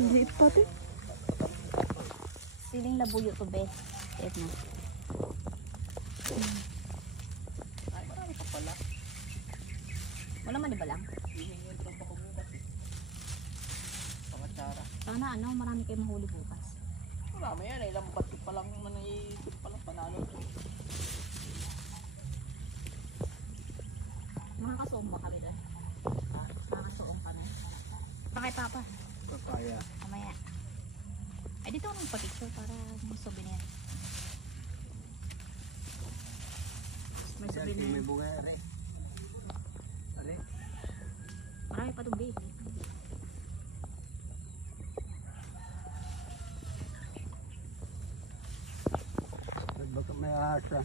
Liit pati. Siling labuyo to be. Liit na. Ay, marami pa pala. Wala man di ba lang? Hihingin ito pa kumukas eh. Pangatsara. Sana ano, marami kayo mahuli bukas. Marami yan eh. Ilang bato pa lang naman ay palang panalo. Makakasuong ba kami doon? Makakasuong kami. Pakay papa. Papaya. Mamaya. Ay dito ako magpa-picture para may souvenir. May souvenir. May bunga are. Are. Marami pa itong baby. Baka may asa.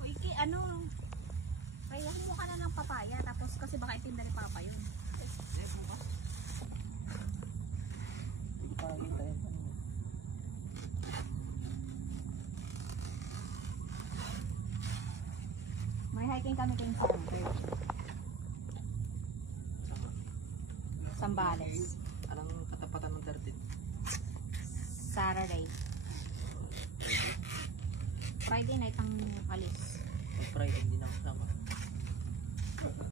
O iki, ano, kaya mo ka na ng papaya tapos kasi baka itinda ni papa yun. Hindi pa hintayin. May hiking kami kayong Sambales. Sambales. Anong katapatan ng 13? Saturday. Friday night ang alis. Friday, hindi na kasama.